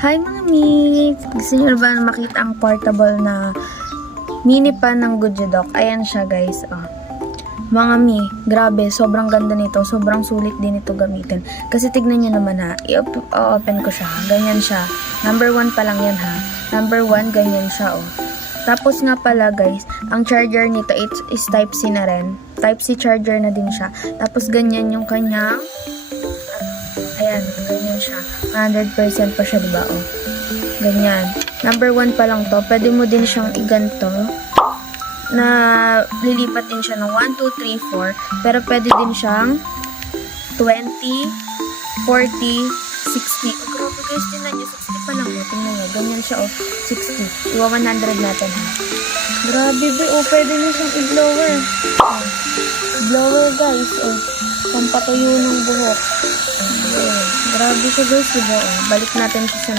Hi mga mi! Gusto nyo ba makita ang portable na mini pan ng Goodjudok? Ayan siya guys. Oh. Mga mi, grabe, sobrang ganda nito. Sobrang sulit din ito gamitin. Kasi tignan nyo naman ha, i-open ko siya. Ganyan siya. Number 1 pa lang yan ha. Number 1, ganyan siya oh. Tapos nga pala guys, ang charger nito is type C na rin. Type C charger na din siya. Tapos ganyan yung kanyang ayan, ganyan siya. 100% pa siya, diba? Oh. Ganyan. Number 1 pa lang to. Pwede mo din siyang iganto na lilipat din siya ng 1, 2, 3, 4. Pero pwede din siyang 20, 40, 60. Oh, grabe guys, tingnan nyo. 60 pa lang. Oh. Tingnan nyo. Ganyan siya, oh. 60. Iwa 100 natin, ha. Grabe, be. Oh, pwede nyo siyang i-blower. Oh. Blower, guys. Oh. Pampatuyo ng buhok. Grabe siya guys, diba? Balik natin siya sa